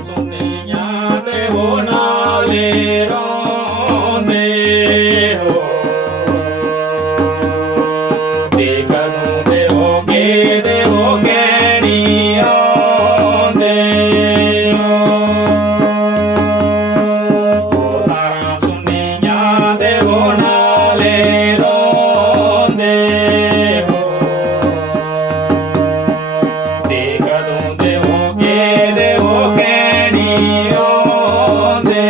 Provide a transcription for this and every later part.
ਸੁਣੀਆਂ ਤੇ ਉਹ ਨਾਲੇ ਰੋਂਦੇ ਹੋ ਤੇ ਕਦੋਂ ਦੇ ਹੋਗੇ ਦੇ ਹੋ ਕਹਿਣੀ ਆਉਂਦੇ ਹੋ ਉਹ ਤਾਰਾਂ ਸੁਣੀਆਂ ਤੇ ਉਹ ਨਾਲੇ ਰੋਂਦੇ ਹੋ ਤੇ ਕਦੋਂ ਦੇ ਹੋਗੇ ਦੇ ਹੋ ਕਹਿਣੀ ਆਉਂਦੇ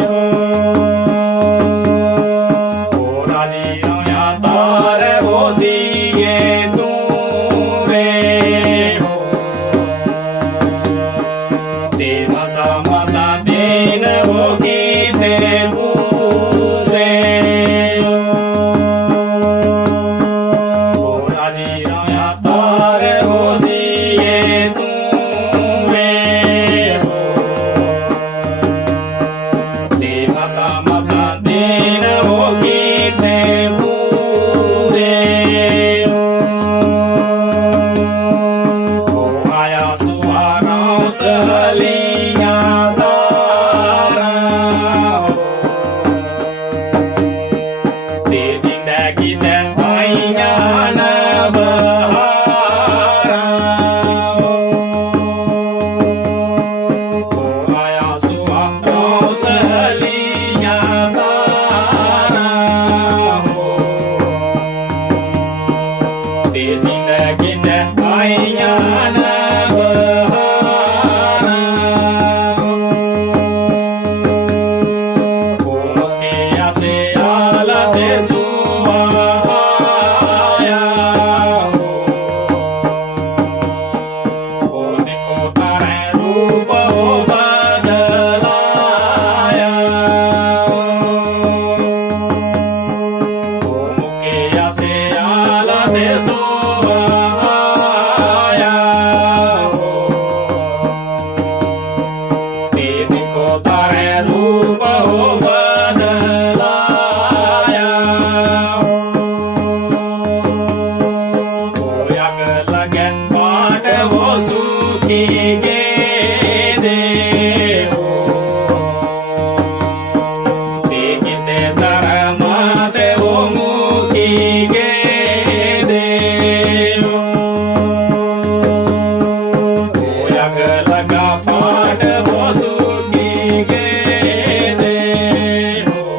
ਹੋ ਉਹ ਰਾਜੀ ਰੋਇਆ ਤਾਰੇ ਉਹ ਦੀਏ ਤੂੰ ਰੇ ਹੋ ਤੇ ਮਸਾ ਮਸਾ ਦਿਨ ਹੋ ਕੀਤੇ ਪੂਰੇ ਉਹ ਰਾਜੀ ਰੋਇਆ ਤਾਰੇ ਉਹ ਦੀਏ ਤੂੰ ਰੇ ਹੋ ਤੇ ਮਸਾ ਮਸਾ ਦਿਨ ਹੋ ਕੀਤੇ ਪੂਰੇ ਉਹ ਆਇਆ ਸੁਹਾਰਾ ਸਹਲੀਆਂ ਤਾਰਾਂ ਤੇ ਜ਼ਿੰਦਗੀ ਦੇ ਪਾਈਆਂ ਨਾ ਬਹਾਰਾਂ ਉਹ ਆਇਆ ਸੁਹਾਰਾ ਸਹਲੀਆਂ ਤਾਰਾਂ ਤੇ ਜ਼ਿੰਦਗੀ ਦੇ ਪਾਈਆਂ ਨਾ ਬਹਾਰਾਂ ਉਹ ਮੁਕੇ ਆਸੇ ਆਲਾ ਤੇ ਸੁਆਇਆ ਉਹ ਦੇਖੋ ਤਾਰੇ ਰੂਪ ਉਹ ਬਦਲਾਇਆ ਉਹ ਮੁਕੇ ਆਸੇ ਆਲਾ ਤੇ ਸੁਆਇਆ ਤੇ ਦੇਖੋ ਤਾਰੇ ਰੂਪ ਉਹ ਬਦਲਾਇਆ ਉਹ ਅੱਗ ਲਗੇ ਫਾਟ ਉਹ ਸੁੱਕੀ ਗਏ ਦੇ ਹੋ ਤੇ ਕਿਤੇ ਧਰਮਾਂ ਤੇ ਉਹ ਮੁੱਕੀ ਗਏ ਦੇ ਹੋ ਉਹ ਅੱਗ ਲਗਾ ਫਾਟ ਉਹ ਸੁੱਕੀ ਗਏ ਦੇ ਹੋ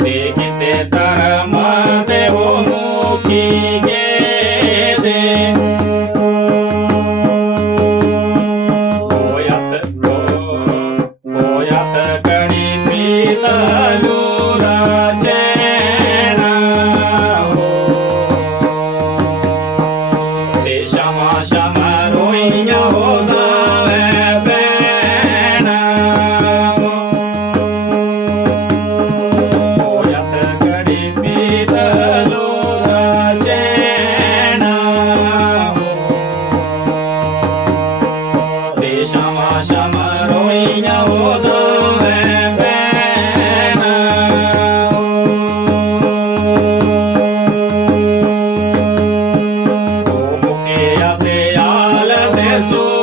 ਤੇ ਕਿਤੇ ਧਰਮਾਂ ਤੇ ਉਹ ਮੁੱਕੀ ਗਏ ਦੇ ਹੋਇਤ ਕਣੀ ਪੀਤਲੂ ਰਾਜੈਣਾ ਤੇ ਸ਼ਮਾ ਸ਼ਮਾ ਰੋਈਆਂ ਹੋਦਾਵੇ ਪੈਣਾ ਹੋਇਤ ਕਣੀ ਪੀਤਲੂ ਰਾਜੈਣਾ ਤੇ ਸ਼ਮਾ ਸ਼ਮਾ ਰੋਈਆਂ ਹੋਦਾਵੇ ਪੈਣਾ ਉਹ ਮੁਕੇ ਆਸੇ ਆਲ ਦੇ ਸੋ